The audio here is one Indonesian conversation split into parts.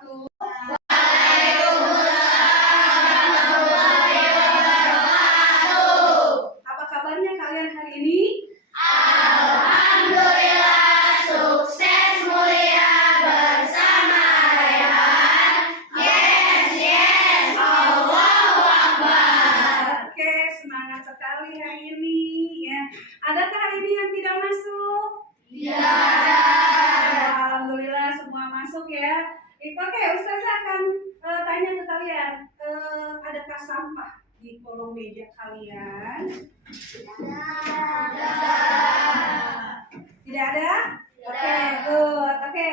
wabarakatuh. Apa kabarnya kalian hari ini? Alhamdulillah, sukses mulia bersama Rehan. Yes, Allahu Akbar. Oke, semangat sekali hari ini ya. Adakah hari ini yang tidak masuk? Alhamdulillah semua masuk ya. Oke, Ustazah akan tanya ke kalian, adakah sampah di kolong meja kalian? Tidak ada? Oke, good. Oke.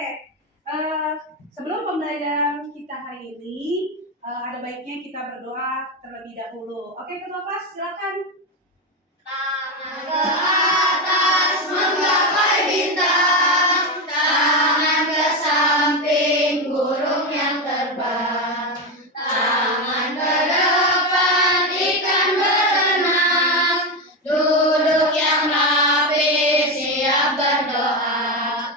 Sebelum pembelajaran kita hari ini, ada baiknya kita berdoa terlebih dahulu. Oke, ketua kelas silakan. Tangan ke atas menggapai bintang, tangan ke samping burung yang terbang, tangan ke depan ikan berenang, duduk yang rapi siap berdoa,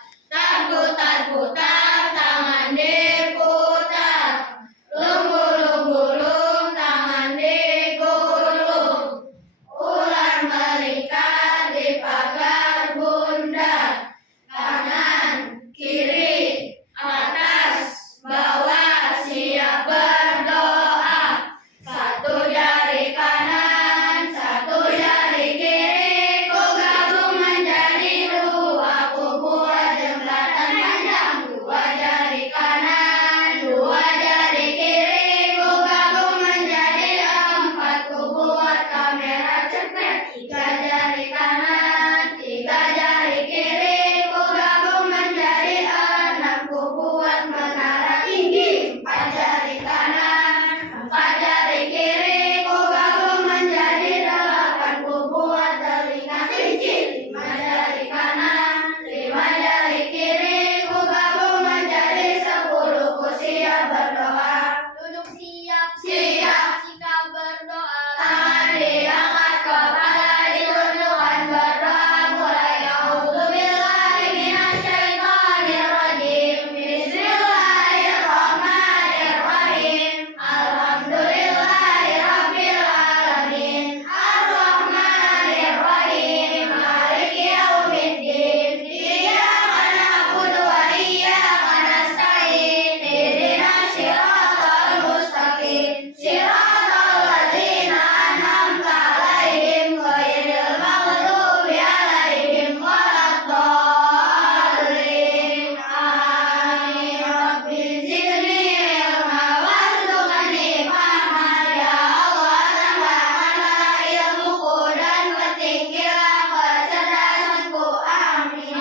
putar-putar tangan diputar, lungu-lungu tangan digulung, ular melikat di pagar bundar, kanan, kiri, atas, bawah, siap berdoa. Satu jari kanan, satu jari kiri, ku gabung menjadi dua, ku buat jembatan panjang. Dua jari kanan, dua jari kiri, ku gabung menjadi empat, ku buat kamera cepet. Tiga jari kanan, tiga jari kiri, ku gabung menjadi enam, ku buat menara tinggi. Empat jari kanan, empat jari kiri, ku gabung menjadi delapan, ku buat telinga kelinci. Lima jari kanan, lima jari kiri, ku gabung menjadi 10, ku siap berdoa. Duduk siap, jika berdoa. Tangan diangkat, kepala ditundukkan, berdoa mulai. A'udzubillahi minasyaitonirrajim. Bismillahirrahmanirrahim. Alhamdulillahirabbil alamin. Arrahmanirrahim. Maliki yaumiddin. Iyyaka na'budu wa iyyaka nasta'in. Ihdinas siratal mustaqim. Siratal ladzina an'amta 'alaihim ghairil maghdubi 'alaihim waladdallin. Amin. Rabbi zidni ilma warzuqni fahma. Ya Allah, tambahkanlah ilmuku dan bertinggilah kecerdasanku. Amin.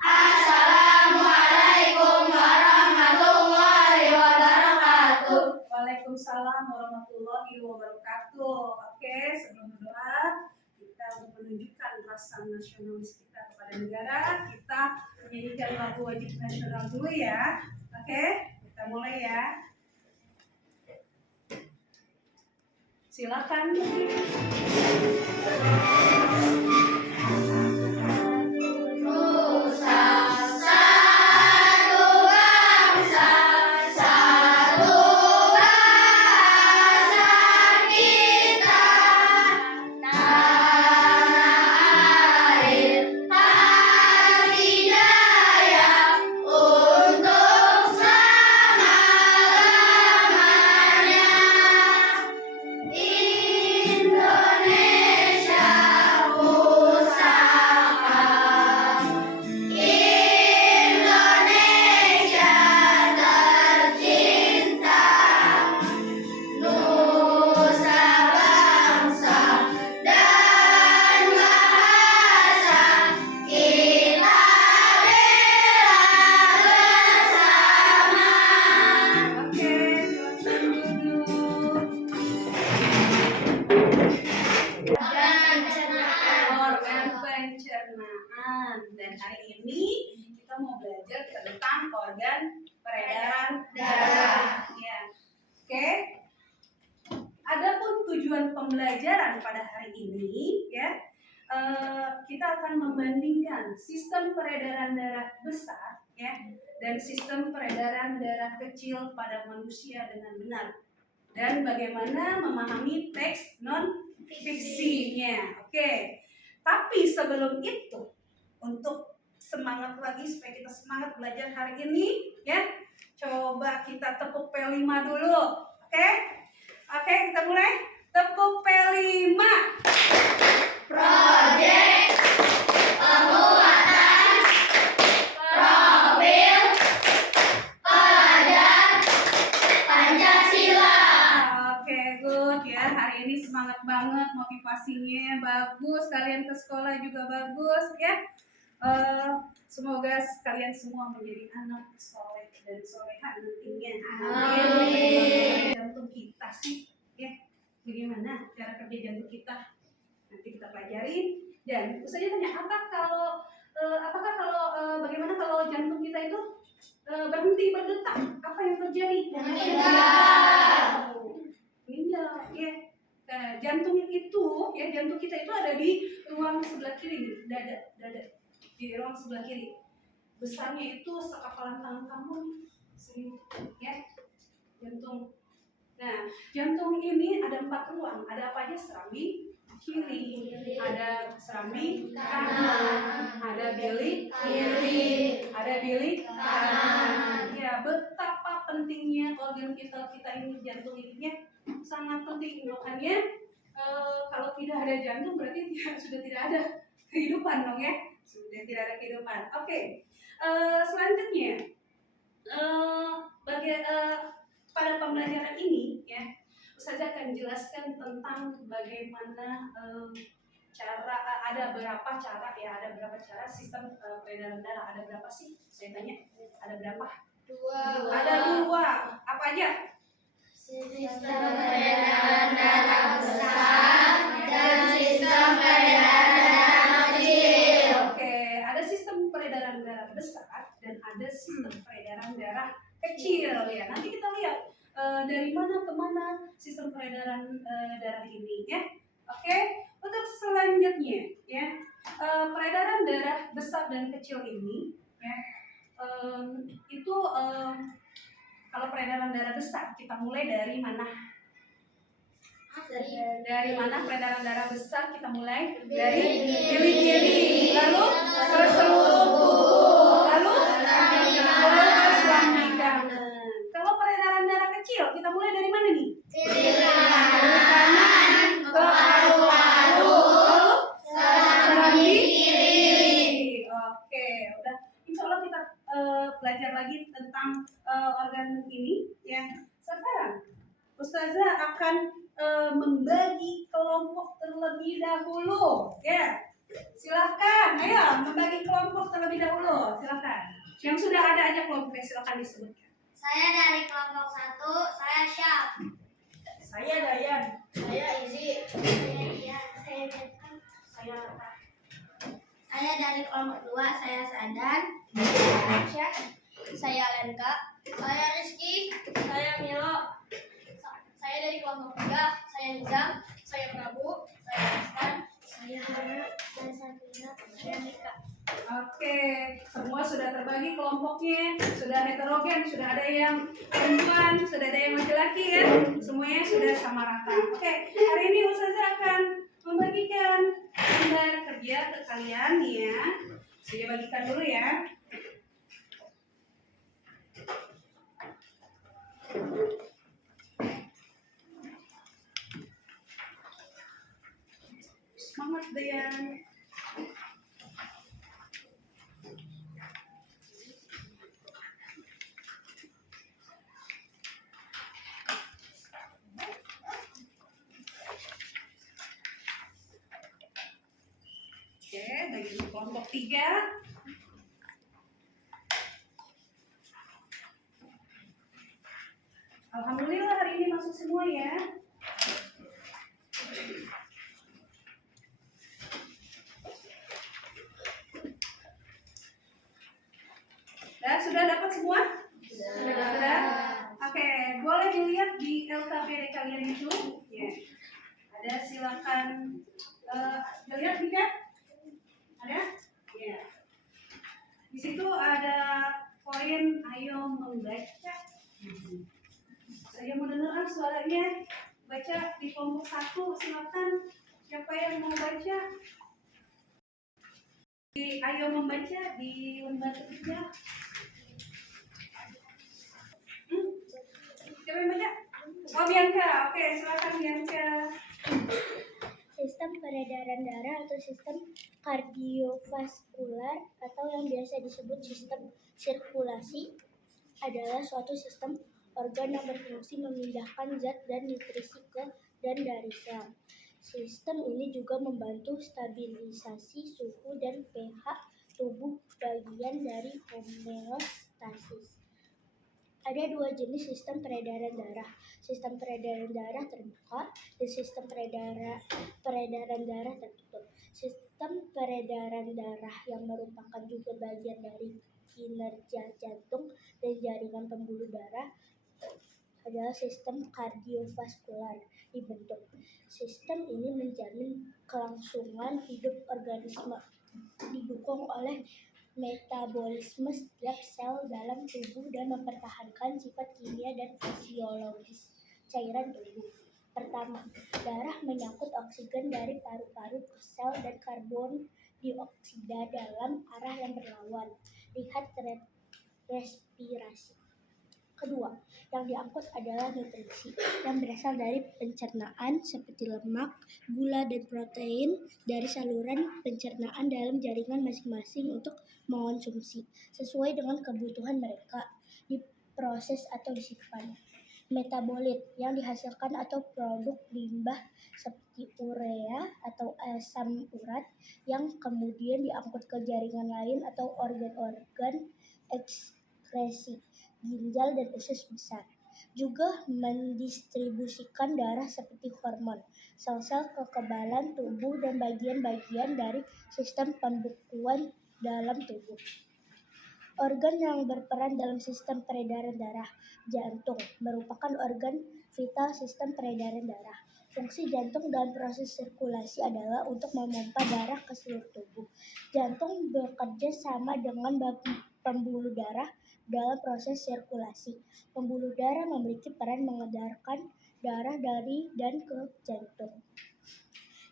Assalamualaikum warahmatullahi wabarakatuh. Waalaikumsalam warahmatullahi wabarakatuh. Oke, sebelum berdoa, kita untuk menunjukkan rasa nasionalis kita kepada negara, kita menyanyikan lagu wajib nasional dulu ya. Oke, kita mulai ya. Silakan. Nusa satu bangsa, satu bahasa kita, tanah air pasti jaya untuk selama-lamanya. Indonesia pusaka, Indonesia tercinta, nusa bangsa dan bahasa kita bela bersama. Oke, silakan duduk. Organ pencernaan. Dan hari ini kita mau belajar tentang organ peredaran darah. Ya. Oke. Adapun tujuan pembelajaran pada hari ini ya, kita akan membandingkan sistem peredaran darah besar ya dan sistem peredaran darah kecil pada manusia dengan benar, dan bagaimana memahami teks non-fiksinya. Oke, tapi sebelum itu, untuk semangat lagi supaya kita semangat belajar hari ini, ya, coba kita tepuk P5 dulu. Oke, kita mulai. Tepuk P5. Proyek penguatan profil pelajar Pancasila. Oke, good ya. Hari ini semangat banget, motivasinya bagus. Kalian ke sekolah juga bagus ya. Semoga kalian semua menjadi anak soleh dan soleha nantinya. Amin. Jantung kita sih, ya. Bagaimana cara kerja jantung kita? Nanti kita pelajari. Dan saya tanya, bagaimana kalau jantung kita itu berhenti berdetak? Apa yang terjadi? Meninggal, ya. Jantung kita itu ada di ruang sebelah kiri nih, dada, di ruang sebelah kiri. Besarnya itu sekapalan tangan kamu nih, ya, jantung. Nah, jantung ini ada 4 ruang. Ada apa aja? Serambi kiri, ada serambi kanan, ada bilik kiri, ada bilik kanan. Ya, betapa pentingnya organ vital kita ini, jantung ini, sangat penting. Makanya kalau tidak ada jantung berarti sudah tidak ada kehidupan dong ya. Sudah tidak ada kehidupan. Oke. Selanjutnya pada pembelajaran ini ya, Ustazah akan jelaskan tentang bagaimana ada berapa cara sistem peredaran darah. Ada berapa sih? Saya tanya, ada berapa? 2. Ada 2. Apa aja? Sistem peredaran darah besar dan sistem peredaran darah kecil. Oke, ada sistem peredaran darah besar dan ada sistem peredaran darah kecil ya. Nanti kita lihat dari mana ke mana sistem peredaran darah ini ya. Oke, untuk selanjutnya ya, peredaran darah besar dan kecil ini ya, itu kalau peredaran darah besar kita mulai dari mana? Dari mana peredaran darah besar kita mulai? Dari bilik kiri, lalu ke seluruh tubuh, lalu ke serambi kanan. Kalau peredaran darah kecil kita mulai dari mana nih? Dari kanan ke paru-paru, Lalu serambi kiri. Oke, udah. Insya Allah kita belajar lagi tentang organ ini ya. Sekarang Ustazah akan membagi kelompok terlebih dahulu ya. Silahkan, ayo membagi kelompok terlebih dahulu. Silahkan. Yang sudah ada aja kelompoknya, silahkan disebutkan. Saya dari kelompok 1, saya Syaf. Saya Dayan. Saya Izi. Saya Iya. Saya Dekan. Saya Lata. Saya dari kelompok 2, saya Sadan. Saya Aisyah. Saya Lenka. Saya Rizky. Saya Milo. Saya dari kelompok 3, saya Nizam. Saya Prabu. Saya Iskan. Saya Hana. Saya Sabrina. Saya Mika. Oke, semua sudah terbagi kelompoknya, sudah heterogen, sudah ada yang perempuan, sudah ada yang laki-laki ya, semuanya sudah sama rata. Oke, hari ini Ustazah akan membagikan gambar kerja ke kalian ya. Saya bagikan dulu ya. Semangat Dayan. Oke, bagi kelompok 3. Alhamdulillah hari ini masuk semua ya. Dan sudah dapat semua? Sudah. Oke, boleh dilihat di LKPD kalian itu. Ya. Ada silakan dilihat Mika. Ada? Ya. Di situ ada lain ayo membaca. Saya mau dengar suaranya. Baca di kelompok 1, silakan. Siapa yang mau baca? Ayo membaca di lembar ketiga. Siapa yang baca? Oh, Bianca. Oke, silakan Bianca. Sistem peredaran darah atau sistem kardiovaskular atau yang biasa disebut sistem sirkulasi adalah suatu sistem organ yang berfungsi memindahkan zat dan nutrisi ke dan dari sel. Sistem ini juga membantu stabilisasi suhu dan pH tubuh, bagian dari homeostasis. Ada dua jenis sistem peredaran darah, sistem peredaran darah terbuka dan sistem peredaran darah tertutup. Sistem peredaran darah yang merupakan juga bagian dari kinerja jantung dan jaringan pembuluh darah adalah sistem kardiovaskular dibentuk. Sistem ini menjamin kelangsungan hidup organisme, didukung oleh metabolisme setiap sel dalam tubuh dan mempertahankan sifat kimia dan fisiologis cairan tubuh. Pertama, darah menyangkut oksigen dari paru-paru ke sel dan karbon dioksida dalam arah yang berlawan. Lihat respirasi. Kedua, yang diangkut adalah nutrisi yang berasal dari pencernaan seperti lemak, gula, dan protein dari saluran pencernaan dalam jaringan masing-masing untuk mengonsumsi sesuai dengan kebutuhan mereka, diproses atau disimpan. Metabolit yang dihasilkan atau produk limbah seperti urea atau asam urat yang kemudian diangkut ke jaringan lain atau organ-organ ekskresi, ginjal dan usus besar. Juga mendistribusikan darah seperti hormon, sel-sel kekebalan tubuh dan bagian-bagian dari sistem pembekuan dalam tubuh. Organ yang berperan dalam sistem peredaran darah. Jantung merupakan organ vital sistem peredaran darah. Fungsi jantung dalam proses sirkulasi adalah untuk memompa darah ke seluruh tubuh. Jantung bekerja sama dengan pembuluh darah dalam proses sirkulasi. Pembuluh darah memiliki peran mengedarkan darah dari dan ke jantung.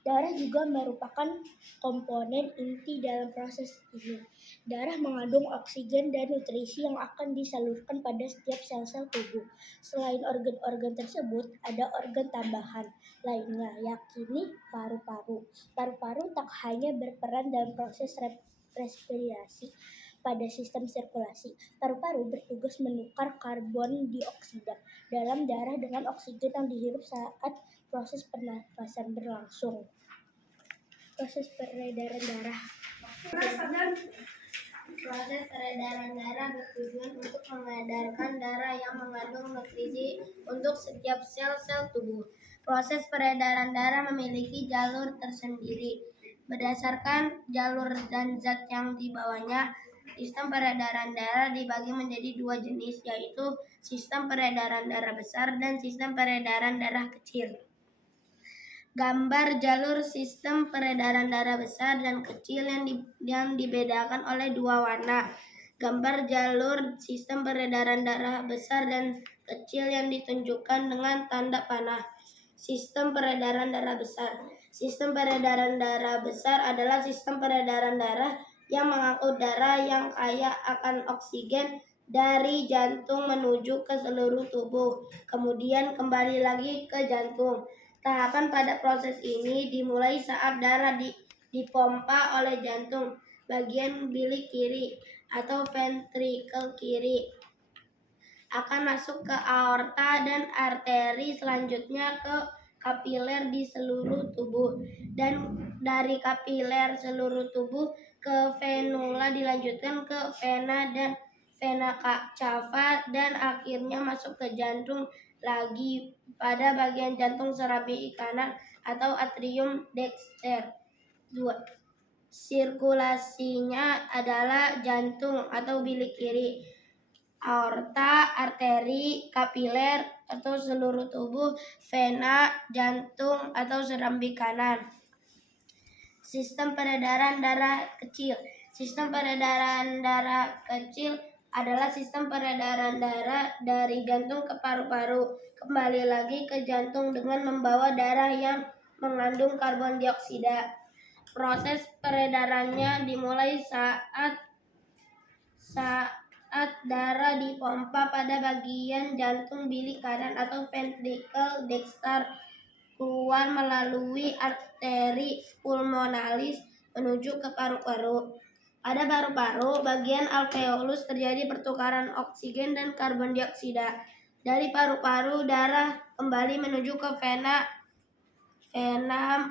Darah juga merupakan komponen inti dalam proses ini. Darah mengandung oksigen dan nutrisi yang akan disalurkan pada setiap sel-sel tubuh. Selain organ-organ tersebut, ada organ tambahan lainnya, yakni paru-paru. Paru-paru tak hanya berperan dalam proses respirasi pada sistem sirkulasi. Paru-paru bertugas menukar karbon dioksida dalam darah dengan oksigen yang dihirup saat proses pernafasan berlangsung. Proses peredaran darah. Proses peredaran darah bertujuan untuk mengedarkan darah yang mengandung nutrisi untuk setiap sel-sel tubuh. Proses peredaran darah memiliki jalur tersendiri. Berdasarkan jalur dan zat yang dibawanya, sistem peredaran darah dibagi menjadi dua jenis, yaitu sistem peredaran darah besar dan sistem peredaran darah kecil. Gambar jalur sistem peredaran darah besar dan kecil yang dibedakan oleh dua warna. Gambar jalur sistem peredaran darah besar dan kecil yang ditunjukkan dengan tanda panah. Sistem peredaran darah besar. Sistem peredaran darah besar adalah sistem peredaran darah yang mengangkut darah yang kaya akan oksigen dari jantung menuju ke seluruh tubuh, kemudian kembali lagi ke jantung. Tahapan pada proses ini dimulai saat darah dipompa oleh jantung bagian bilik kiri atau ventrikel kiri, akan masuk ke aorta dan arteri, selanjutnya ke kapiler di seluruh tubuh, dan dari kapiler seluruh tubuh ke venula, dilanjutkan ke vena dan vena cava, dan akhirnya masuk ke jantung lagi pada bagian jantung serambi kanan atau atrium dexter. 2. Sirkulasinya adalah jantung atau bilik kiri, aorta, arteri, kapiler atau seluruh tubuh, vena, jantung atau serambi kanan. Sistem peredaran darah kecil. Sistem peredaran darah kecil adalah sistem peredaran darah dari jantung ke paru-paru, kembali lagi ke jantung dengan membawa darah yang mengandung karbon dioksida. Proses peredarannya dimulai saat darah dipompa pada bagian jantung bilik kanan atau ventricle dexter, keluar melalui arteri pulmonalis menuju ke paru-paru. Pada paru-paru, bagian alveolus terjadi pertukaran oksigen dan karbon dioksida. Dari paru-paru, darah kembali menuju ke vena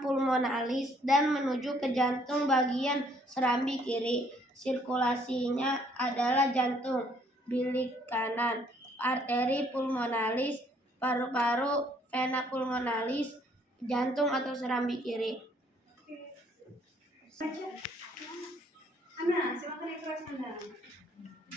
pulmonalis dan menuju ke jantung bagian serambi kiri. Sirkulasinya adalah jantung, bilik kanan, arteri pulmonalis, paru-paru, vena pulmonalis, jantung atau serambi kiri. Baca. Ana, silakan ikhlas Anda.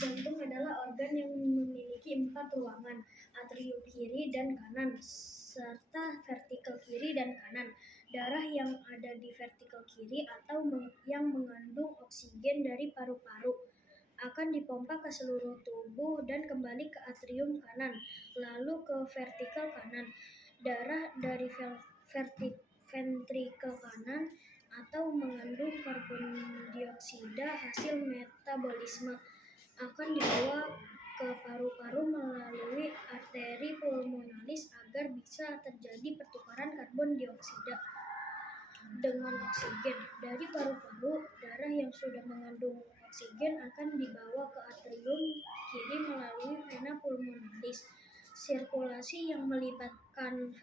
Jantung adalah organ yang memiliki 4 ruangan, atrium kiri dan kanan, serta vertikel kiri dan kanan. Darah yang ada di vertikel kiri atau yang mengandung oksigen dari paru-paru akan dipompa ke seluruh tubuh dan kembali ke atrium kanan, lalu ke vertikel kanan. Darah dari ventrikel kanan atau mengandung karbon dioksida hasil metabolisme akan dibawa ke paru-paru melalui arteri pulmonalis agar bisa terjadi pertukaran karbon dioksida dengan oksigen. Dari paru-paru, darah yang sudah mengandung oksigen akan dibawa ke atrium kiri melalui vena pulmonalis. Sirkulasi yang melibatkan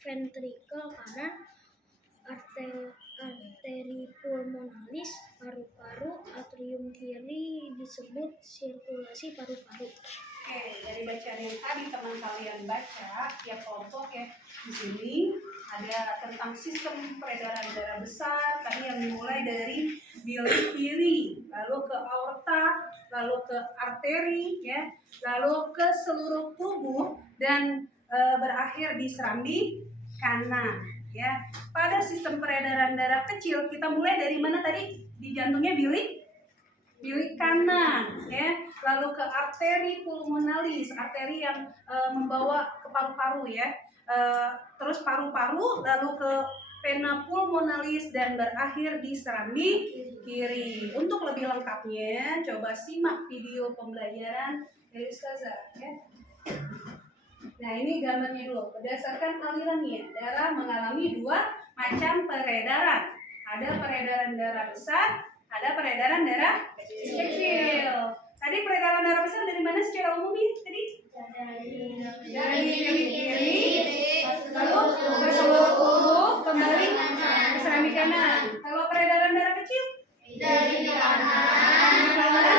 ventrikel kanan, arteri pulmonalis, paru-paru, atrium kiri disebut sirkulasi paru-paru. Oke, dari bacaan yang tadi teman kalian baca, tiap kelompok ya di sini ada tentang sistem peredaran darah besar. Tadi yang dimulai dari bilik kiri, lalu ke aorta, lalu ke arteri, ya, lalu ke seluruh tubuh dan berakhir di serambi kanan. Ya, pada sistem peredaran darah kecil kita mulai dari mana tadi? Di jantungnya bilik kanan, ya, lalu ke arteri pulmonalis, arteri yang membawa ke paru-paru, ya, terus paru-paru, lalu ke vena pulmonalis dan berakhir di serambi kiri. Untuk lebih lengkapnya, coba simak video pembelajaran dari Ustazah, ya. Nah, ini gambarnya dulu. Berdasarkan alirannya, darah mengalami 2 macam peredaran. Ada peredaran darah besar, ada peredaran darah kecil. Tadi peredaran darah besar dari mana secara umum nih? Tadi? Dari bilik kiri, lalu ke seluruh tubuh, kembali ke serambi kanan. Kalau peredaran darah kecil? Dari Kanan,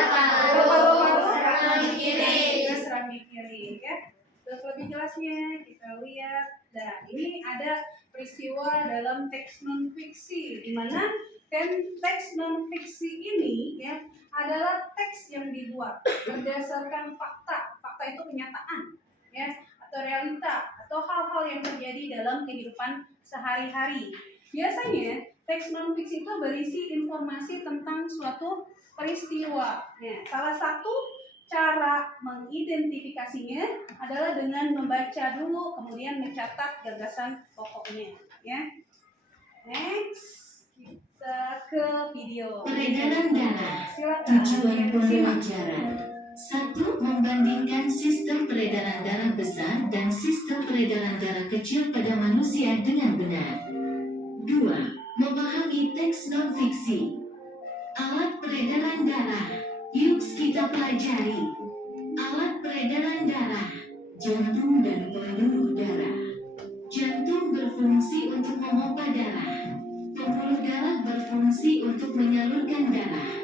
paru-paru, ke serambi kiri, ya. Untuk lebih jelasnya kita lihat. Nah, ini ada peristiwa dalam teks non fiksi, di mana teks non fiksi ini, ya, adalah teks yang dibuat berdasarkan fakta. Fakta itu kenyataan, ya, atau realita atau hal-hal yang terjadi dalam kehidupan sehari-hari. Biasanya teks non fiksi itu berisi informasi tentang suatu peristiwa. Nah, salah satu cara mengidentifikasinya adalah dengan membaca dulu, kemudian mencatat gagasan pokoknya, ya. Next, kita ke video. Peredaran darah. Silakan. Tujuan Simak. pembelajaran. 1. Membandingkan sistem peredaran darah besar dan sistem peredaran darah kecil pada manusia dengan benar. 2. Memahami teks non-fiksi. Alat peredaran darah. Yuk kita pelajari. Alat peredaran darah. Jantung dan pembuluh darah. Jantung berfungsi untuk memompa darah. Pembuluh darah berfungsi untuk menyalurkan darah.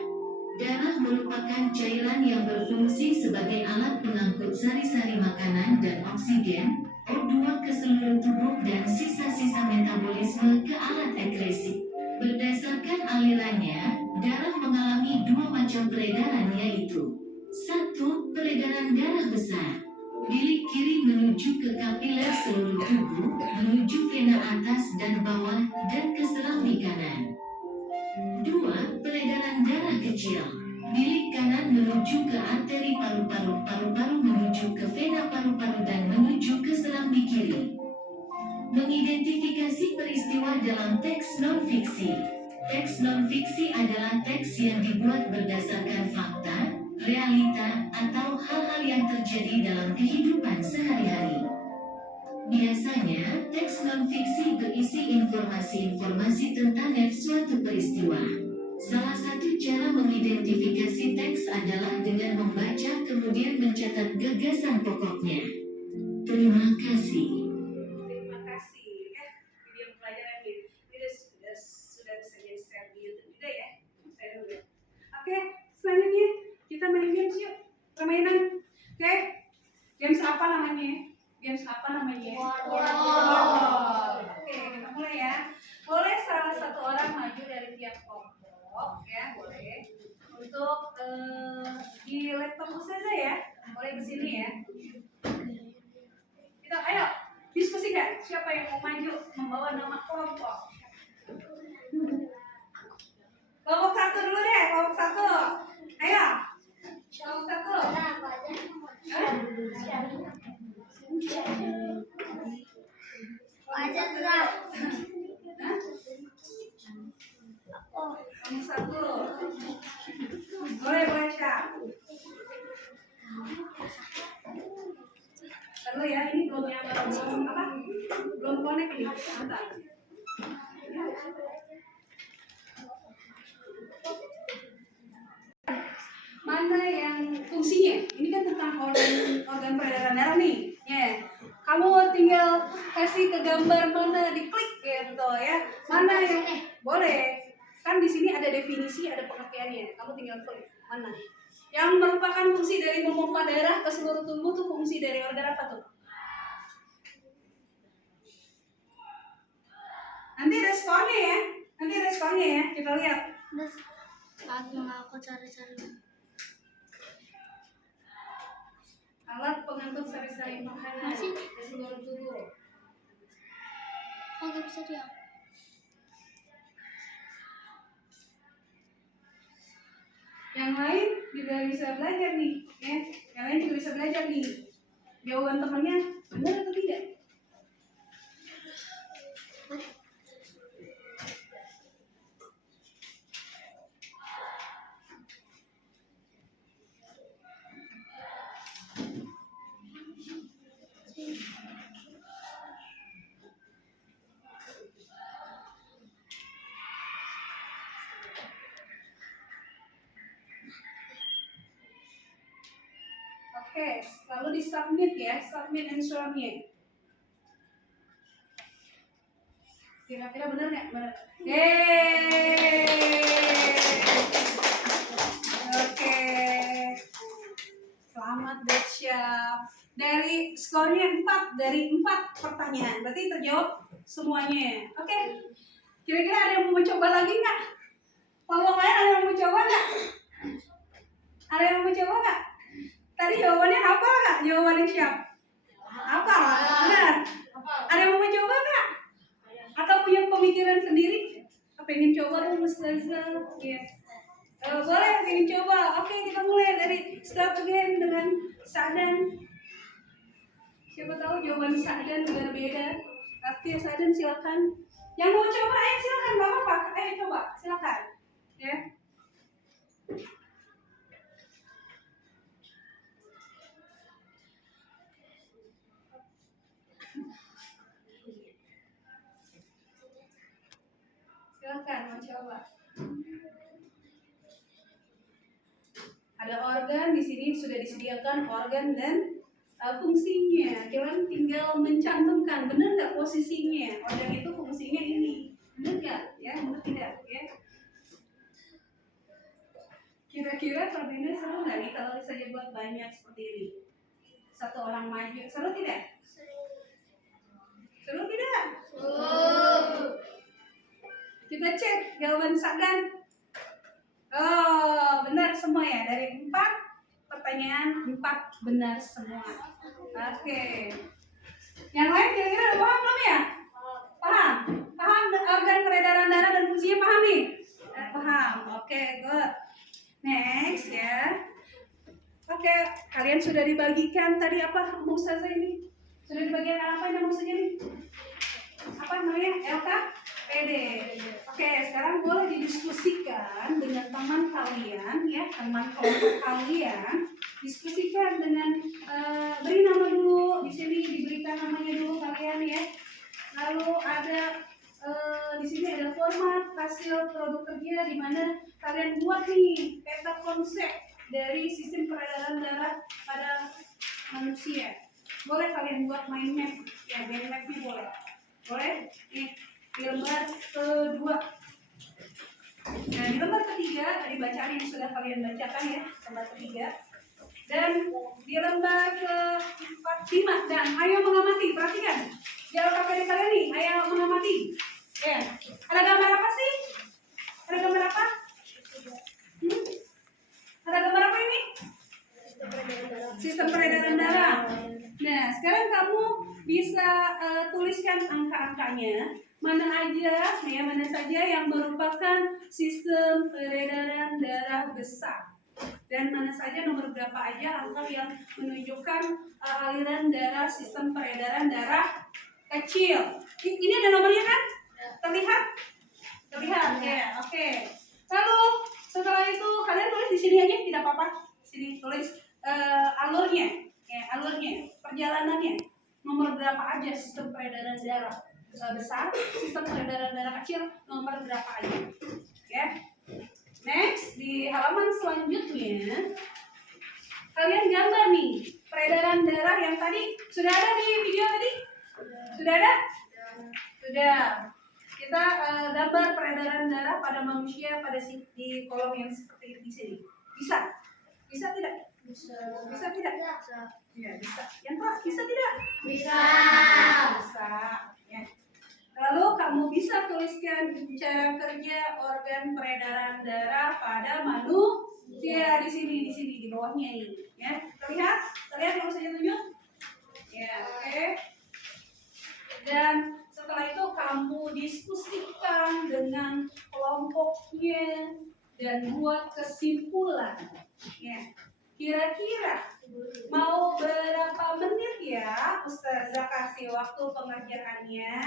Darah merupakan cairan yang berfungsi sebagai alat pengangkut sari-sari makanan dan oksigen, O2 ke seluruh tubuh dan sisa-sisa metabolisme ke alat ekskresi. Berdasarkan alirannya, darah mengalami 2 macam peredaran, yaitu 1. Peredaran darah besar. Bilik kiri menuju ke kapiler seluruh tubuh, menuju vena atas dan bawah, dan ke serambi kanan. 2. Peredaran darah kecil. Bilik kanan menuju ke arteri paru-paru, paru-paru menuju ke vena paru-paru dan menuju ke serambi kiri. Mengidentifikasi peristiwa dalam teks non-fiksi. Teks non-fiksi adalah teks yang dibuat berdasarkan fakta, realita, atau hal-hal yang terjadi dalam kehidupan sehari-hari. Biasanya, teks non-fiksi berisi informasi-informasi tentang suatu peristiwa. Salah satu cara mengidentifikasi teks adalah dengan membaca kemudian mencatat gagasan pokoknya. Terima kasih. Terima kasih ya video pelajaran ini. Ini sudah bisa di share di YouTube juga ya. Saya dulu. Oke, selanjutnya kita main games yuk. Permainan. Oke. Games apa namanya? Games apa namanya? Wordle. Oke, kita mulai ya. Boleh salah satu orang maju dari tiap kelompok ya, boleh. Untuk di laptop saja ya. Boleh di sini ya. Kita ayo diskusikan siapa yang mau maju membawa nama kelompok. Kelompok satu dulu deh, kelompok satu. Ayo. Kelompok satu. Kelompok satu. Boleh Syah. Lalu ya, ini belum apa? Belum connect ini. Bentar. Mana yang fungsinya? Ini kan tentang organ peredaran darah nih. Ya. Kamu tinggal kasih ke gambar mana, diklik gitu ya. Mana yang boleh? Kan di sini ada definisi, ada pengertiannya. Kamu tinggal klik mana. Yang merupakan fungsi dari memompa darah ke seluruh tubuh tuh fungsi dari organ apa tuh? Nanti responnya ya. Kita lihat. Aku cari-cari. Alat pengangkut sari-sari makanan ke seluruh tubuh. Oh, gak bisa dia. Yang lain juga bisa belajar nih, ya. Yang lain juga bisa belajar nih. Jawaban temannya benar atau tidak? Oke, lalu di submit ya, submit answernya. Kira-kira benar nggak? Benar. Yeay. Oke. Selamat Desya. Dari skornya 4 dari 4 pertanyaan. Berarti terjawab semuanya. Oke. Kira-kira ada yang mau mencoba lagi nggak? Kalau lain ada yang mau coba nggak? Ada yang mau coba nggak? Tadi jawabannya apa nggak? Jawabannya siap? Apa? Benar. Ada yang mau mencoba nggak? Atau punya pemikiran sendiri? Pengen coba dong Ustazah? Ya. Boleh pengen coba. Oke, kita mulai dari start again dengan Sa'dan. Siapa tahu jawaban Sa'dan berbeda. Oke, Sa'dan silakan. Yang mau coba, silakan, nggak apa-apa. Coba, silakan. Ya. Silakan mencoba. Ada organ di sini sudah disediakan organ dan fungsinya. Kalian tinggal mencantumkan benar nggak posisinya. Organ itu fungsinya ini. Benar nggak? Ya, benar tidak? Ya. Kira-kira perbedaannya seru nggak nih kalau saya buat banyak seperti ini? Satu orang maju, seru tidak? Seru tidak? Kita cek jawaban Sa'dan. Oh, benar semua ya. Dari 4 pertanyaan, 4 benar semua. Oke. Yang lain kira-kira udah paham belum ya? Paham? Paham organ peredaran darah dan fungsinya paham nih? Paham. Oke, good. Next ya. Oke, kalian sudah dibagikan tadi apa mau saja ini? Sudah dibagikan apa yang mau saja nih? Apa namanya? LKPD. Oke, sekarang boleh didiskusikan dengan teman kalian ya, teman kelompok kalian. Diskusikan dengan beri nama dulu. Di sini diberikan namanya dulu kalian ya. Lalu ada di sini ada format hasil produk kerja di mana kalian buat nih peta konsep dari sistem peredaran darah pada manusia. Boleh kalian buat mind map ya, mind mapnya boleh. Boleh? Nih, di lembar kedua. Nah, di lembar ketiga tadi bacaan yang sudah kalian bacakan ya, lembar ketiga. Dan di lembar ke-4, 5 dan ayo mengamati, perhatikan. Di LKPD kalian nih, ayo mengamati. Ya. Ada gambar apa sih? Ada gambar apa? Ada gambar apa ini? Sistem peredaran darah. Nah, sekarang kamu bisa tuliskan angka-angkanya. Mana aja, ya, mana saja yang merupakan sistem peredaran darah besar. Dan mana saja nomor berapa aja angka yang menunjukkan aliran darah sistem peredaran darah kecil. Ini ada nomornya kan? Terlihat? Terlihat ya, oke. Lalu setelah itu kalian tulis di sini aja, tidak apa-apa. Sini tulis alurnya, ya, alurnya, perjalanannya. Nomor berapa aja sistem peredaran darah besar, sistem peredaran darah kecil, nomor berapa aja. Ya. Next, di halaman selanjutnya kalian gambar nih peredaran darah yang tadi sudah ada di video tadi? Sudah ada? Sudah. Kita gambar peredaran darah pada manusia pada di kolom yang seperti di sini. Bisa? Bisa tidak? Bisa. Bisa tidak? Bisa. Ya, bisa. Yang keras bisa tidak? Bisa. Bisa. Ya. Lalu kamu bisa tuliskan cara kerja organ peredaran darah pada manusia di sini di bawahnya ini. Ya, terlihat? Terlihat kalau saya tunjuk? Ya, oke. Dan setelah itu kamu diskusikan dengan kelompoknya dan buat kesimpulan. Ya. Kira-kira mau berapa menit ya Ustazah kasih waktu pengerjaannya?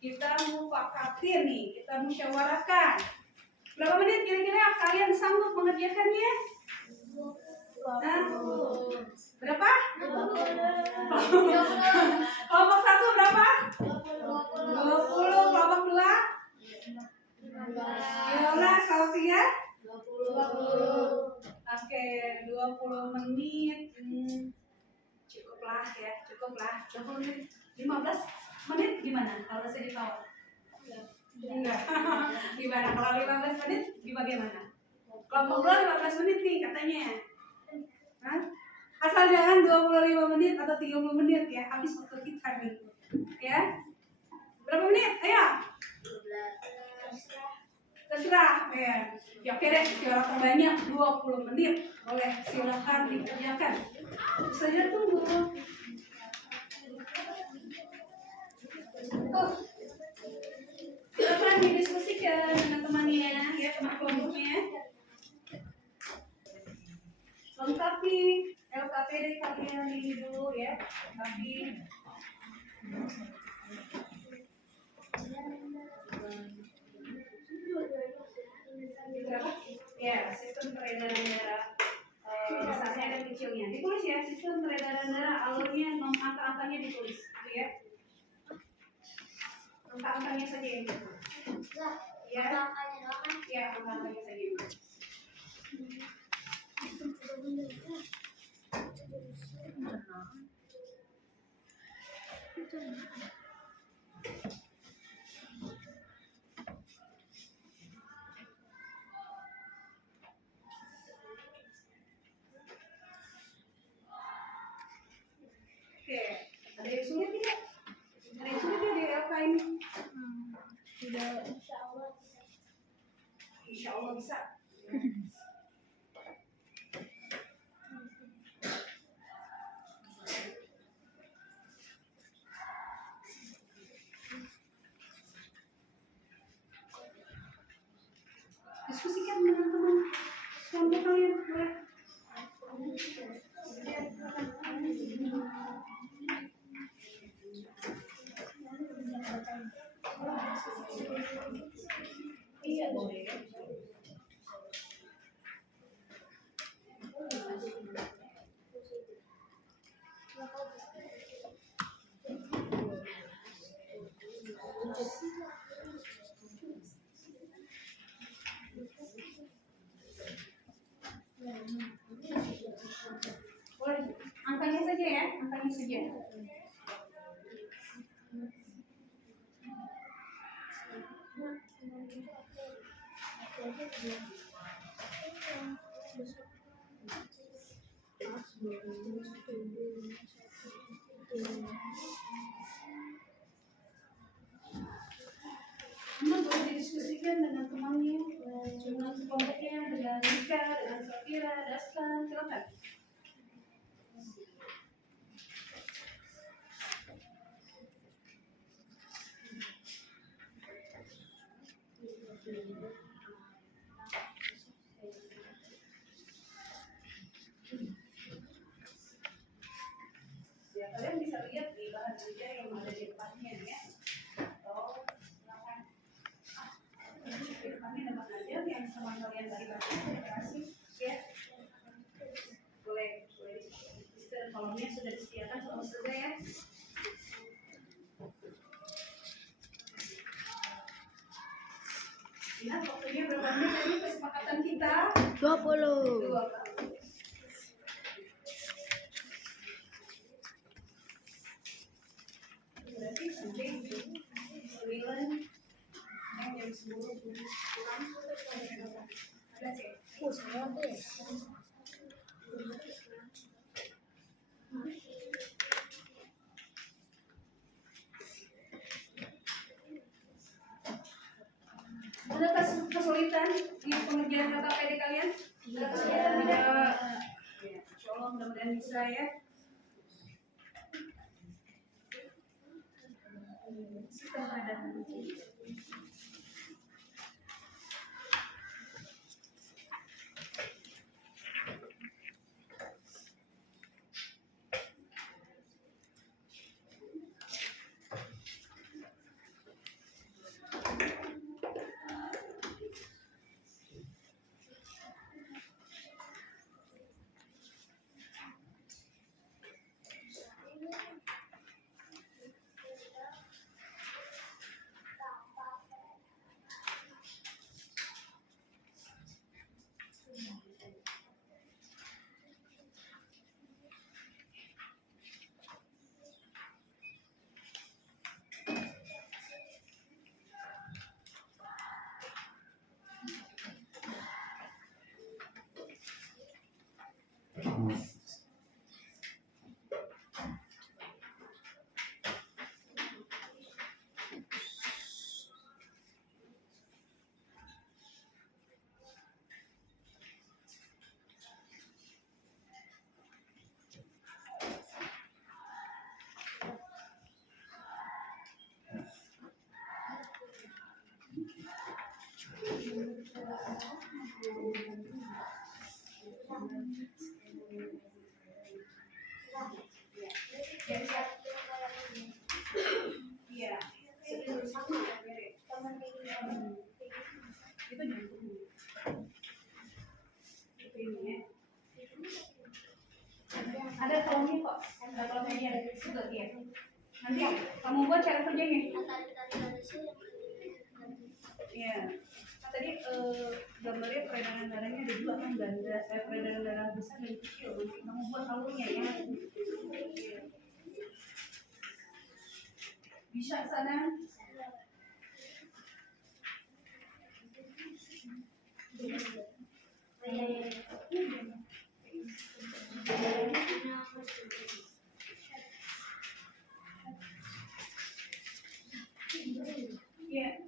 Kita mufakatir nih, kita musyawarahkan. Berapa menit kira-kira kalian sanggup mengerjakannya? Nah, berapa? 20. Kelompok 1 berapa? 20. Kelompok 2? 15. Kelompok 3? 20. Oke, 20 menit. Cukuplah ya, cukuplah. 20 menit. 15 menit gimana kalau saya ditawar? Enggak. Gimana kalau 15 menit bagaimana? Kelompok 2 15 menit nih katanya. Hah? Asal jangan 25 menit atau 30 menit ya, habis waktu kita nih. Ya. Berapa menit? Ayo. Terserah ya. Ya oke deh, jarak terbanyak 20 menit. Boleh, silakan dikerjakan. Saya tunggu. Silakan didiskusikan dengan temannya, ya teman kelompoknya. Lengkapi LKPD kalian ini dulu ya. Lengkapi. Berapa? Ya, sistem peredaran darah besarnya dan kecilnya. Ditulis ya, sistem peredaran darah alurnya, angka-angkanya ditulis, gitu ya. Angka-angkanya saja yang ditulis. Ya, ya angka-angkanya saja yang ditulis. Oke, ada yang sulit tidak? Ada yang sulit ya di LK ini? Tidak. Insya Allah bisa. Diskusikan dengan teman kamu Boleh, angkanya saja ya, angkanya saja. Anda boleh didiskusikan dengan temannya, dengan kelompoknya, dengan Rika, dengan Safira, Dastan, silakan. Ya, kalian bisa lihat di bahan kerja yang ada di depannya ya. Atau silakan. Di depannya ada bahan aja yang sama kalian tadi baca kasih ya. Boleh, boleh. Dan kolomnya sudah disediakan sama saja ya. Ingat waktunya berapa menit tadi kesepakatan kita? 20. 2 kali. Berarti sampai jam 9, jam 10 pulang. Ada sih. Ada kesulitan di pengerjaan KKPD kalian? Ada kesulitan tidak? Ya, insya Allah mudah-mudahan bisa ya. Sistem peredaran. Iya, sebelum sama mirip. Itu jantung. Itu ini ya. Ada kolomnya kok. Ada kolomnya ada di situ ya. Nanti kamu buat cara kerjanya. Iya. Nah, tadi gambarnya peredaran darahnya ada dua kan, ganda, peredaran darah besar dan kecil. Nanti kamu buat kalungnya ya. Bisa sana. Iya.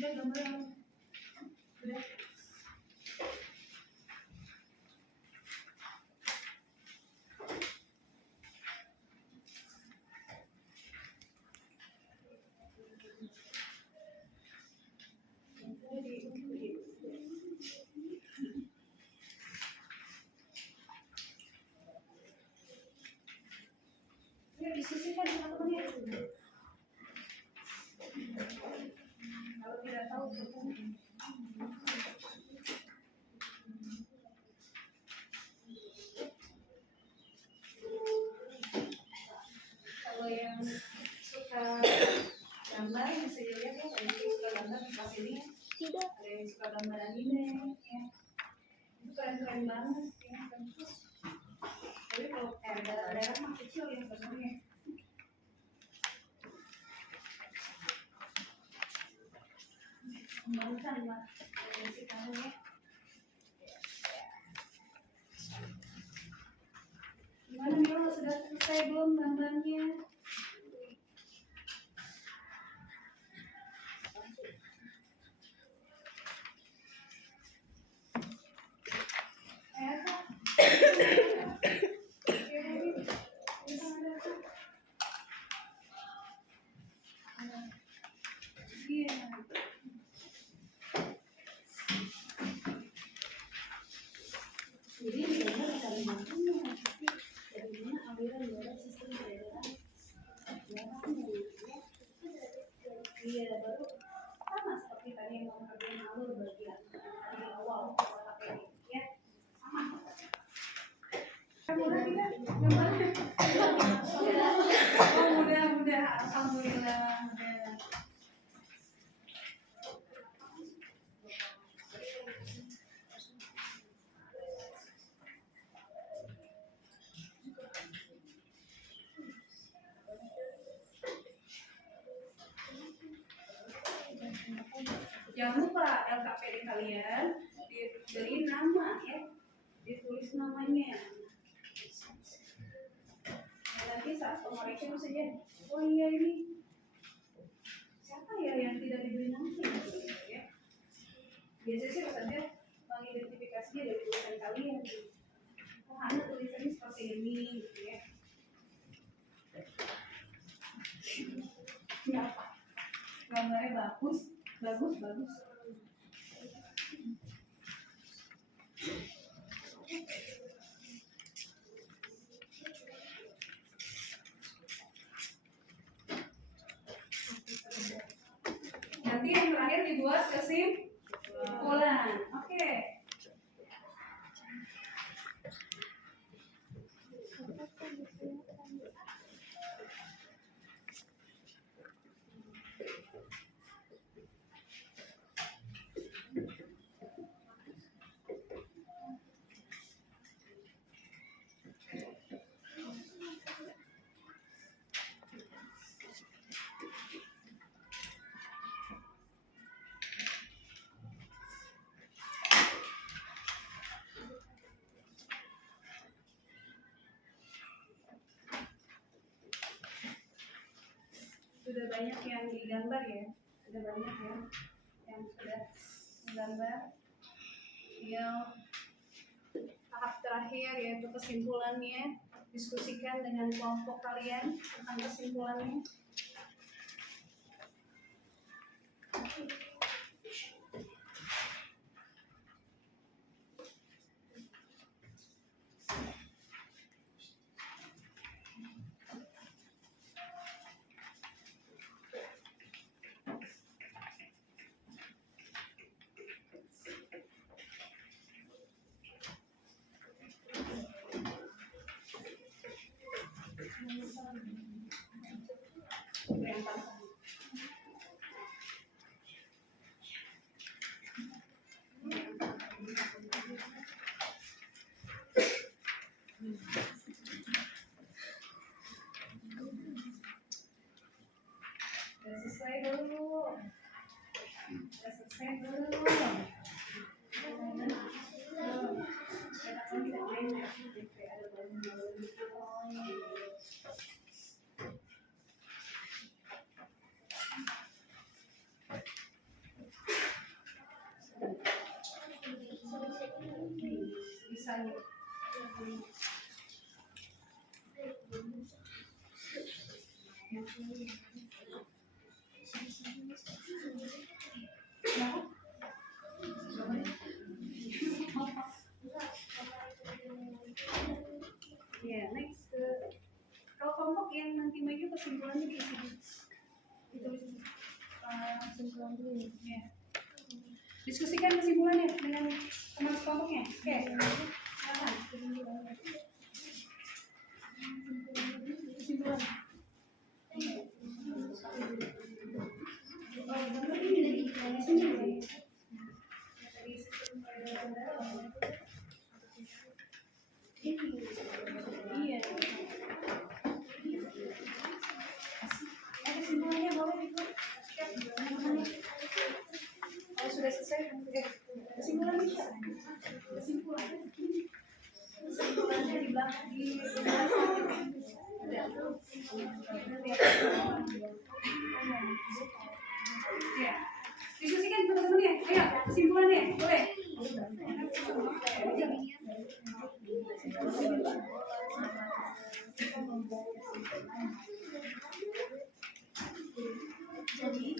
Udah gambar yang udah. Ya, diskusikan dengan temannya. Kalau tidak tahu, kalau yang suka gambar bisa dilihat ya, ada yang suka gambar di kelas ini, Tidak. ada yang suka gambar anime, ya. Itu keren-keren banget, ya. Tapi kalau daerah mah kecil ya sebenarnya. Kembangkan lah, si kamu ya. Gimana Milo, sudah selesai belum gambarnya? Jadi gambar dari mana? Dari mana aliran dari sistem peredaran? Iya, baru sama seperti tadi yang mengkajian alur bagian dari awal KPI, ya sama. Mudah tidak? Oh mudah, alhamdulillah mudah. Jangan lupa LKPD kalian diberi nama ya, ditulis namanya. Nanti saat pemeriksaan saja, oh iya ini siapa ya yang tidak diberi nama ya? Biasanya sih rasanya mengidentifikasinya dari tulisan kalian. Oh ada tulisannya seperti ini gitu ya. Siapa? Gambarnya bagus. Nanti yang terakhir dibuat kesimpulan. Oke. Sudah banyak yang digambar ya, sudah banyak ya yang sudah menggambar. Yang tahap terakhir yaitu kesimpulannya, diskusikan dengan kelompok kalian tentang kesimpulannya. Selesai dulu. sisanya. Ya, next ke kalau kelompok yang nanti maju kesimpulannya diisi ditulis kesimpulan dulu ya. Diskusikan kesimpulannya dengan teman kelompoknya. Oke. Silakan. Kesimpulan. Iya. Kesimpulannya boleh dibuat. Kalau sudah selesai, kesimpulan bisa. Kesimpulannya di belakang di ya. Diskusikan teman-teman ya. Ayo, kesimpulannya boleh. Jadi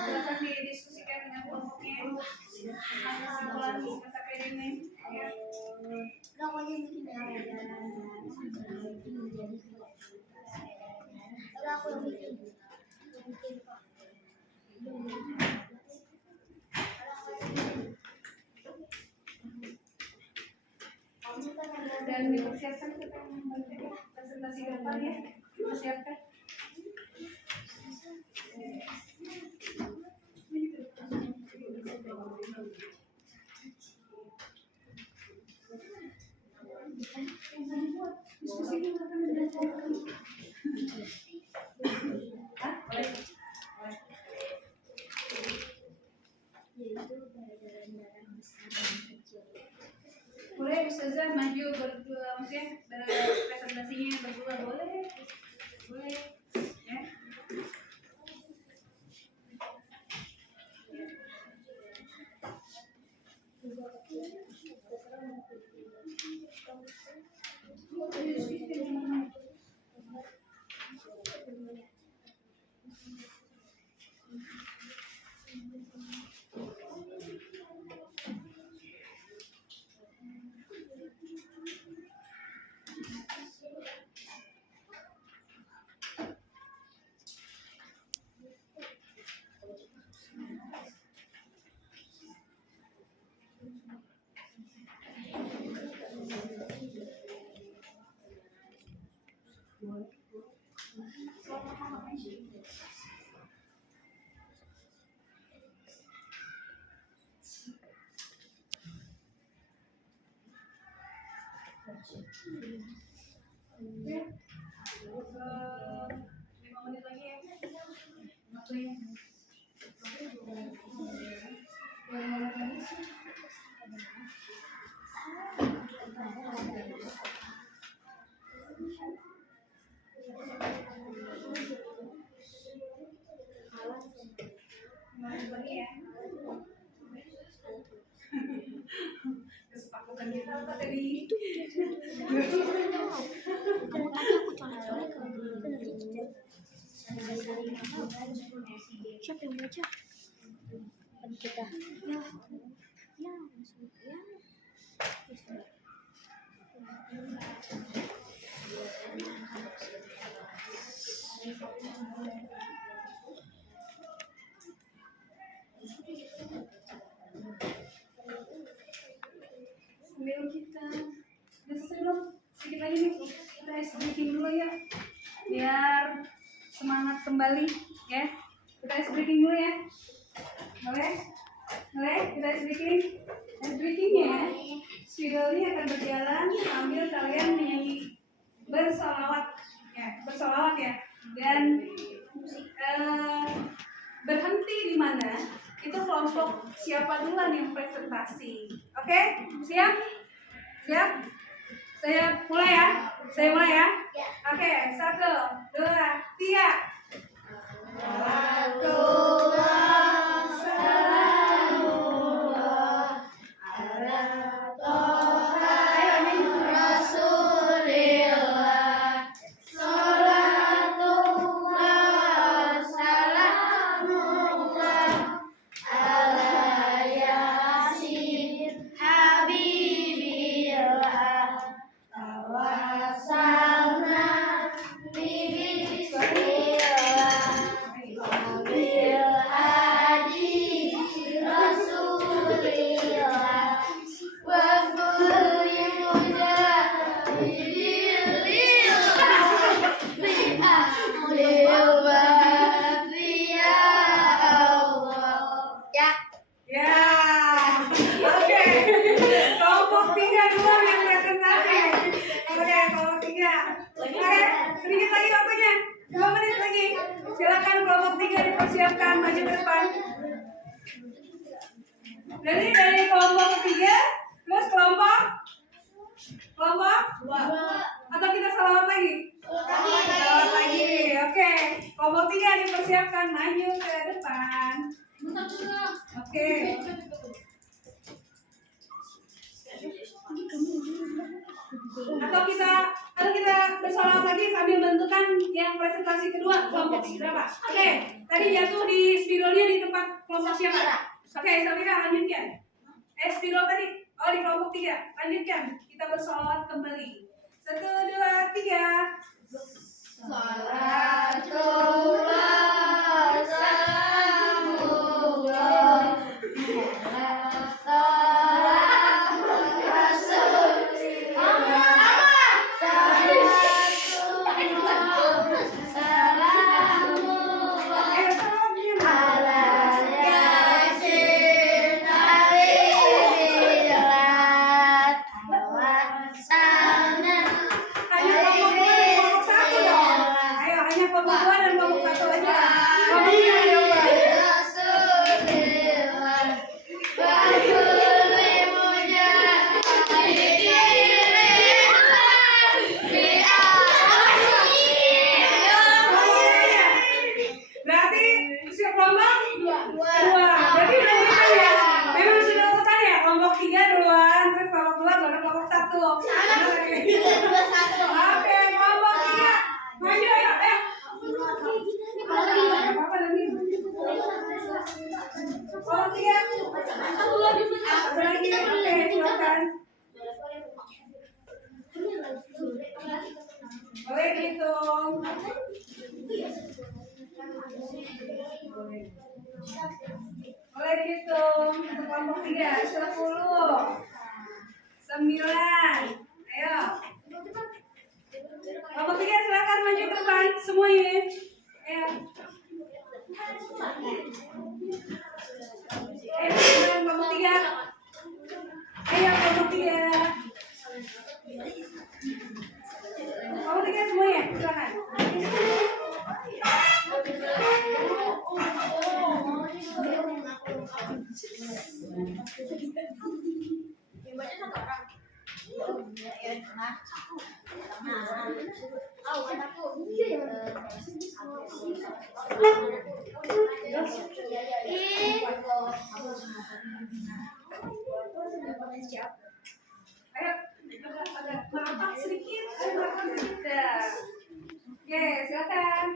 silakan didiskusikan dengan kelompoknya. Kesimpulan masa ini. Pokoknya bikin udah aku yang bikin Dan dipersiapkan kita presentasi ke depan ya. Persiapkan. Boleh Ustazah maju berdua, maksudnya presentasinya berdua boleh, ya. Oke. 5 menit lagi ya. Waktunya. Lagi ya. Kesepakatan kita apa tadi? siapa yang baca? Kita ya langsung ya. Sambil kita udah selesai belum? Sedikit lagi nih, kita ice breaking dulu ya, biar semangat kembali ya. Kita ice breaking dulu ya. Boleh? Kita ice breaking. Ice breaking ya. Spidolnya akan berjalan sambil kalian menyanyi bersolawat ya, bersolawat ya. dan berhenti di mana itu kelompok siapa duluan yang presentasi. Oke, siap? Siap? Saya mulai ya. Oke, 1, 2, 3. Ya, oke. Kelompok 3 duluan yang presentasi. Oke, kelompok 3. Oke, sedikit lagi waktunya. 2 menit lagi. Silakan kelompok 3 dipersiapkan maju ke depan. Jadi dari kelompok 3, terus kelompok atau kita salawat lagi? Salawat lagi. Oke, kelompok 3 dipersiapkan maju ke depan. Oke. Atau kita bersolawat lagi sambil menentukan yang presentasi kedua kelompok berapa? Oke. Tadi jatuh di spidolnya di tempat kelompok siapa? Oke, Safira lanjutkan. Spidol tadi. Oh, di kelompok 3. Lanjutkan. Kita bersolawat kembali. 1, 2, 3. Boleh dihitung. Boleh dihitung. Untuk kelompok 3, 10, 9. Ayo. Kelompok 3 silakan maju ke depan semuanya. Ayo. Kelompok 3. Ayo kelompok 3. Kelompok 3 semuanya, silakan. Ayo, agak merapat sedikit. Oke, silakan.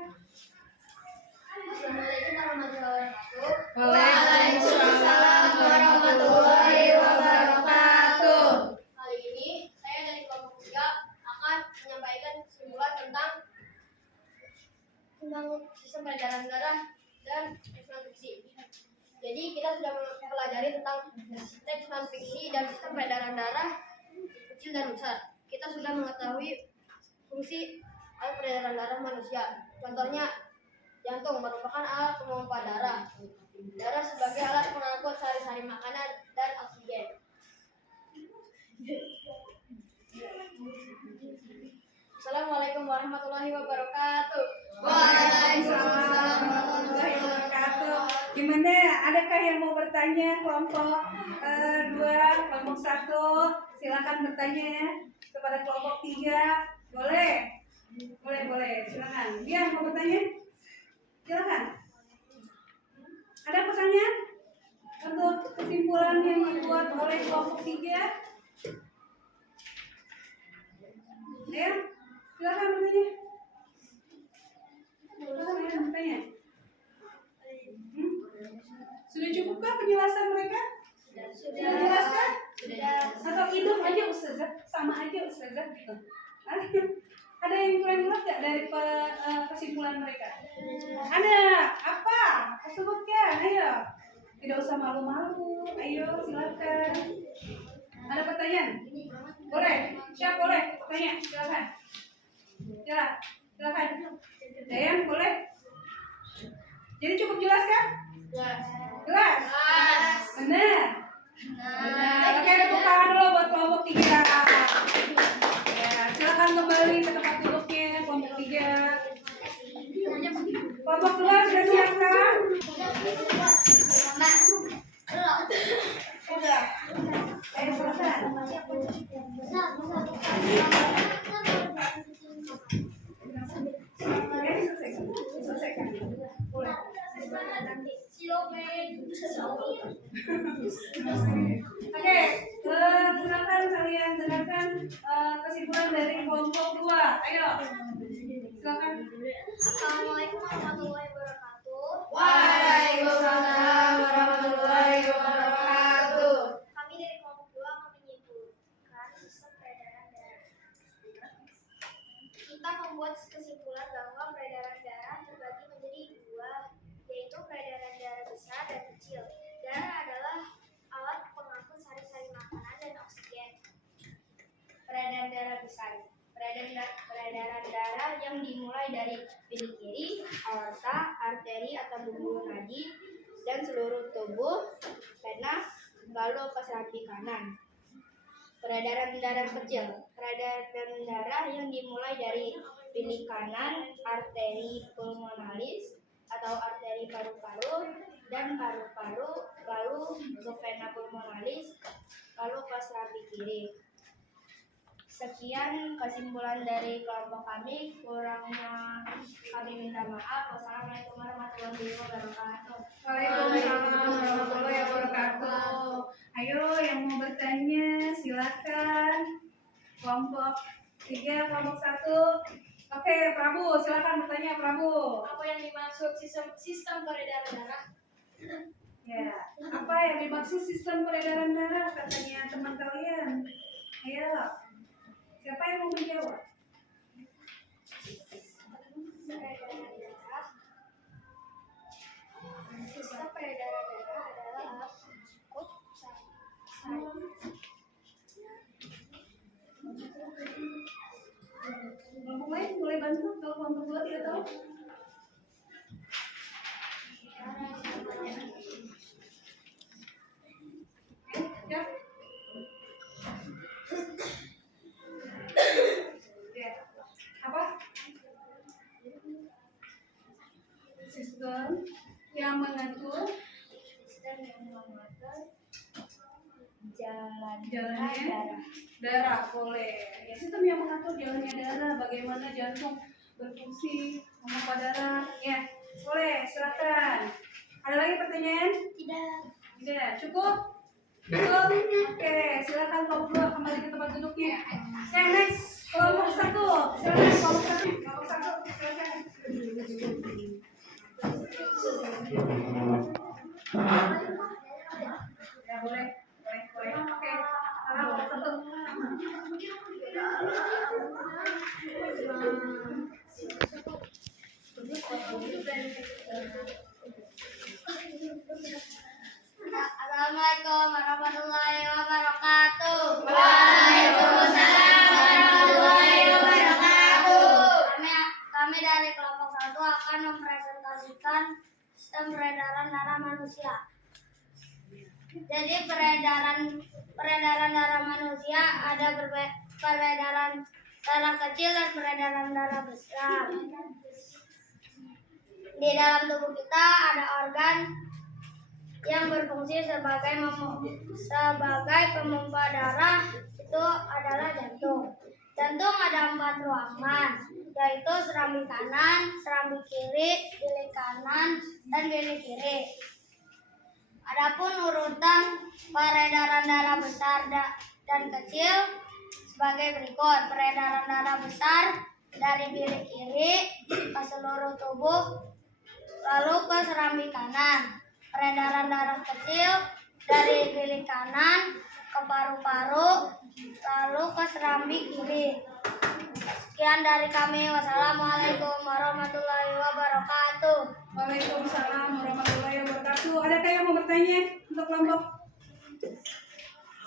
Waalaikumsalam warahmatullahi wabarakatuh. Kali ini saya dari kelompok 3 akan menyampaikan kesimpulan tentang sistem peredaran darah dan transfusi. Jadi kita sudah mempelajari tentang teks transfusi dan sistem peredaran darah kecil dan besar. Kita sudah mengetahui fungsi alat peredaran darah manusia. Contohnya, jantung merupakan alat pemompa darah. Darah sebagai alat pengangkut sari-sari makanan dan oksigen. Assalamualaikum warahmatullahi wabarakatuh. Waalaikumsalam warahmatullahi wabarakatuh. Gimana? Adakah yang mau bertanya kelompok 2, kelompok 1? Silakan bertanya ya kepada kelompok 3. Boleh? Boleh. Silakan. Dia mau bertanya? Silakan. Ada pertanyaan untuk kesimpulan yang dibuat oleh kelompok 3? Ya, silakan bertanya. Silakan bertanya. Sudah cukupkah penjelasan mereka? Sudah jelaskan? Atau hidup aja Ustazah? Sama aja Ustazah gitu. Ada yang kurang jelas nggak dari kesimpulan mereka? Ada apa? Sebutkan, ayo. Tidak usah malu-malu. Ayo, silakan. Ada pertanyaan? Boleh? Siap boleh? Tanya, silakan. Silakan. Dayan, boleh? Jadi cukup jelas kan? Jelas? Benar? Benar. Oke, tepuk tangan dulu buat kelompok 3. Ya, silakan kembali ke tempat duduknya, kelompok 3. Kelompok 2 sudah siap kan? Sudah. Ayo silakan. Selesaikan. Boleh. Oke, silakan kalian dengarkan kesimpulan dari kelompok 2. Ayo, silakan. Assalamualaikum warahmatullahi wabarakatuh. Waalaikumsalam warahmatullahi wabarakatuh. Kami dari kelompok 2 akan menyimpulkan sistem peredaran darah. Kita membuat kesimpulan bahwa peredaran darah terbagi menjadi 2, yaitu peredaran darah besar dan kecil. Darah adalah alat pengangkut sari-sari makanan dan oksigen. Peredaran darah besar. Peredaran darah yang dimulai dari bilik kiri, aorta, arteri atau pembuluh nadi, dan seluruh tubuh, vena, lalu ke serambi kanan. Peredaran darah kecil. Peredaran darah yang dimulai dari bilik kanan, arteri pulmonalis atau arteri paru-paru dan paru-paru, lalu ke vena pulmonalis, lalu ke serambi kiri. Sekian kesimpulan dari kelompok kami. Kurangnya kami minta maaf. Wassalamualaikum warahmatullahi wabarakatuh. Waalaikumsalam warahmatullahi wabarakatuh. Ayo yang mau bertanya silakan. Kelompok 3, kelompok 1. Oke, Prabu, silakan bertanya Prabu. Apa yang dimaksud sistem peredaran darah? Ya, apa yang dimaksud sistem peredaran darah katanya teman kalian? Ayo, siapa yang mau menjawab? Peredaran darah. Sistem peredaran darah adalah alat pengangkut Kelompok lain boleh bantu kalau kelompok 2 tidak tahu? Ya. Ya. Apa? Sistem yang mengatur jalannya darah. Boleh. Ya, sistem yang mengatur jalannya darah, bagaimana jantung berfungsi, memompa darah. Ya, boleh. Silakan. Ada lagi pertanyaan? Tidak. Cukup? Cukup? Oke, silakan kelompok 2 kembali ke tempat duduknya. Oke, next. Kelompok 1. Silakan kelompok 1. Kelompok 1. Silakan. Ya, boleh. Oke. Kelompok 1. Assalamualaikum warahmatullahi wabarakatuh. Waalaikumsalam warahmatullahi wabarakatuh. Kami dari kelompok 1 akan mempresentasikan sistem peredaran darah manusia. Jadi peredaran darah manusia ada peredaran darah kecil dan peredaran darah besar. Di dalam tubuh kita ada organ yang berfungsi sebagai pemompa darah, itu adalah jantung. Jantung ada 4 ruangan, yaitu serambi kanan, serambi kiri, bilik kanan, dan bilik kiri. Adapun urutan peredaran darah besar dan kecil sebagai berikut. Peredaran darah besar dari bilik kiri ke seluruh tubuh, lalu ke serambi kanan. Peredaran darah kecil dari bilik kanan ke paru-paru, lalu ke serambi kiri. Sekian dari kami. Wassalamualaikum warahmatullahi wabarakatuh. Waalaikumsalam warahmatullahi wabarakatuh. Adakah yang mau bertanya untuk kelompok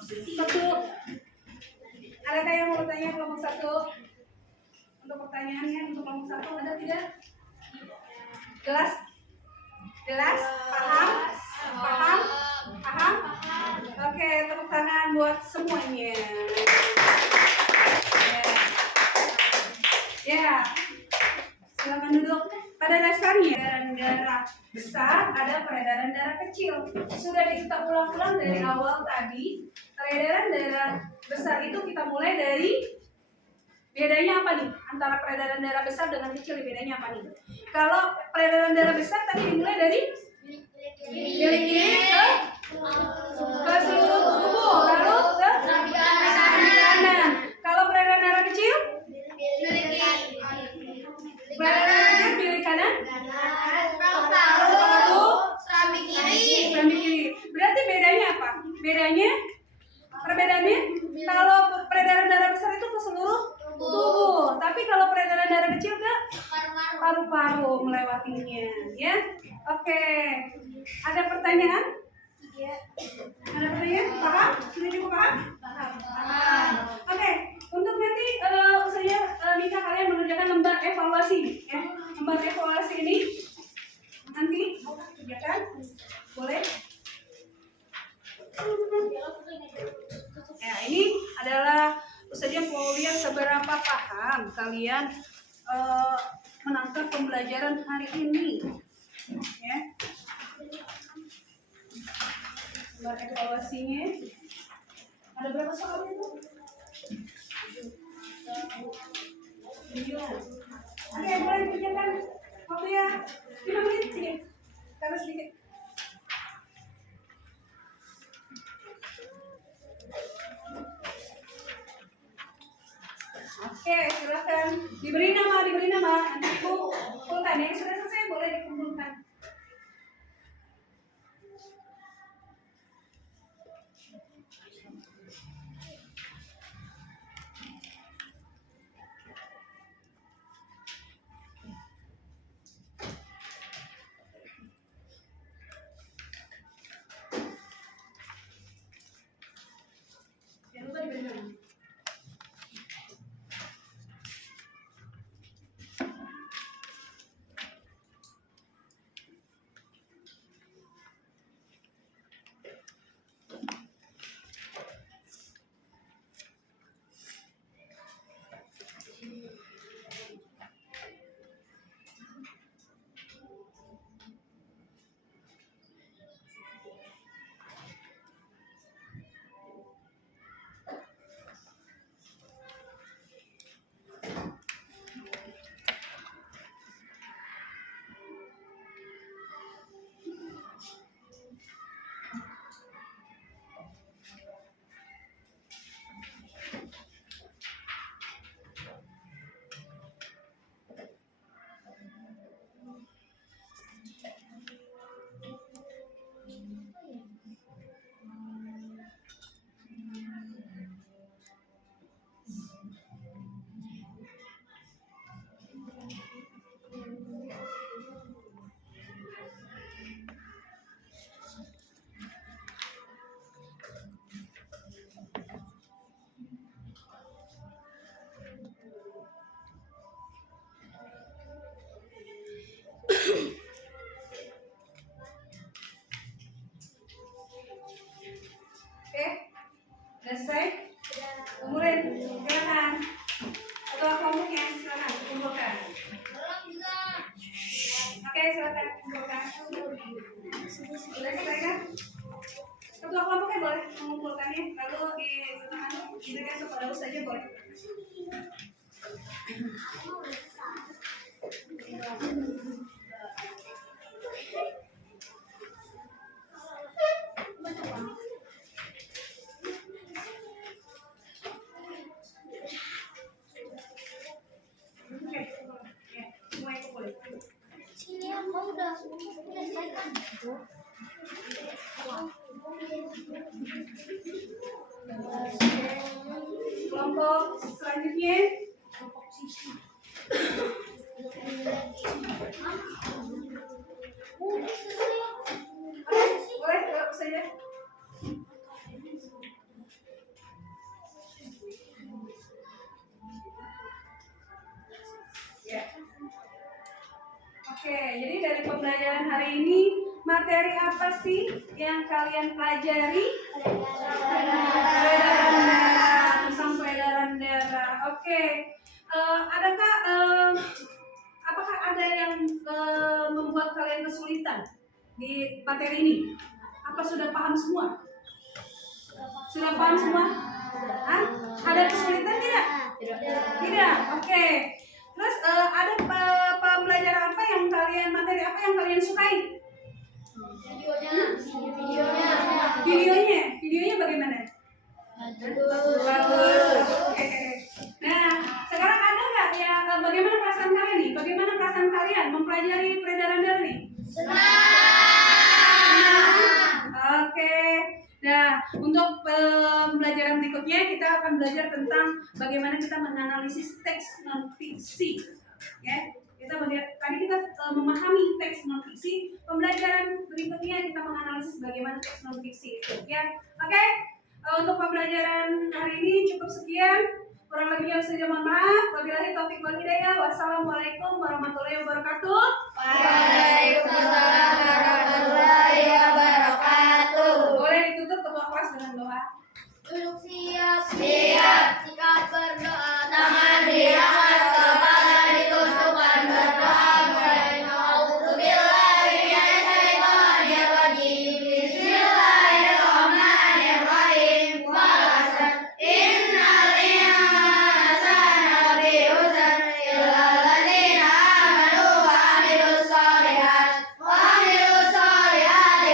1? Adakah yang mau bertanya kelompok 1? Untuk pertanyaannya untuk kelompok 1 ada tidak? Jelas? Jelas? Paham? Paham? Paham? Oke, tepuk tangan buat semuanya. Ya, silakan duduk. Pada dasarnya peredaran darah besar ada peredaran darah kecil. Sudah kita ulang-ulang dari awal tadi. Peredaran darah besar itu kita mulai dari bedanya apa nih antara peredaran darah besar dengan kecil, bedanya apa nih? Kalau peredaran darah besar tadi dimulai dari bilik kiri ke seluruh tubuh, lalu ke serambi kanan. Kalau peredaran darah kecil, peredaran bilik kanan, paru-paru, serambi kiri. Berarti bedanya apa? Perbedaannya kalau peredaran darah besar itu ke seluruh tubuh, tapi kalau peredaran darah kecil ke paru-paru melewatinya, ya. Oke. Ada pertanyaan? Ada pertanyaan? Paham? Sudah cukup paham? Paham. Oke. Untuk nanti saya minta kalian mengerjakan lembar evaluasi, ya. Lembar evaluasi ini nanti kerjakan, boleh? Ya, ini adalah saja mau lihat seberapa paham kalian menangkap pembelajaran hari ini, ya. Lembar evaluasinya ada berapa soal itu? 9. Oke, boleh dikerjakan waktu ya 5 menit sedikit, karena sedikit. Oke, silakan diberi nama. Nanti kumpulkan yang sudah selesai boleh dikumpulkan. Jangan lupa diberi nama. Selesai? Kemudian silakan. Atau kelompoknya silakan kumpulkan. Oke, silakan. Berikan kepada Ustazah boleh. Oke, ya, semua itu boleh. Sini aku udah selesaikan. Kelompok selanjutnya. Boleh, kalau saya. Ya. Oke, jadi dari pembelajaran hari ini materi apa sih yang kalian pelajari? Peredaran darah, tentang peredaran darah. Oke, adakah apakah ada yang membuat kalian kesulitan di materi ini? Apa sudah paham semua? Sudah paham semua? Hah? Ada kesulitan tidak? Tidak. Oke. Terus ada pembelajaran apa yang kalian materi apa yang kalian sukai? Videonya bagaimana? Bagus. Oke. Nah, sekarang ada nggak ya bagaimana perasaan kalian nih? Bagaimana perasaan kalian mempelajari peredaran darah nih? Oke. Nah, untuk pembelajaran berikutnya kita akan belajar tentang bagaimana kita menganalisis teks non fiksi. Ya, tadi kita memahami teks non fiksi. Pembelajaran berikutnya kita menganalisis bagaimana teks non fiksi itu. Ya, oke. Untuk pembelajaran hari ini cukup sekian. Kurang lebihnya saya mohon maaf. Wabillahi taufiq wal hidayah. Wassalamualaikum warahmatullahi wabarakatuh. Waalaikumsalam warahmatullahi wabarakatuh. Boleh ditutup ketua kelas dengan doa. Duduk siap. Siap. Sikap berdoa. Tangan diangkat, kepala ditundukkan, berdoa mulai. A'udzubillahi minasyaitonir rajim. Bismillahirrahmanirrahim. Wal 'asr. Innal insana lafi khusr illa alladziina aamanu wa 'amilus shalihaati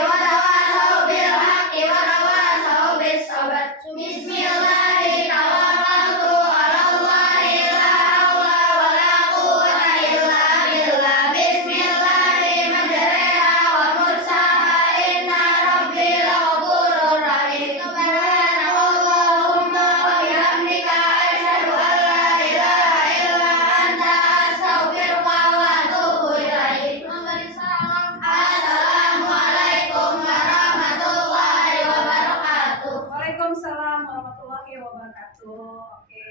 wa tawassaw bil haqqi wa tawassaw bis sabr. Bismillahirrahmanirrahim. Tawakkaltu 'alallahi la haula wa la quwwata illa billah. Bismillahirrahmanirrahim. Majreha wa mursaha. Inna rabbi laghafurur rahim. Subhanallahumma wa bihamdika asyhadu an la ilaha illa anta astaghfiruka wa atubu ilaik. Assalamualaikum warahmatullahi wabarakatuh. Waalaikumsalam warahmatullahi wabarakatuh. Oke.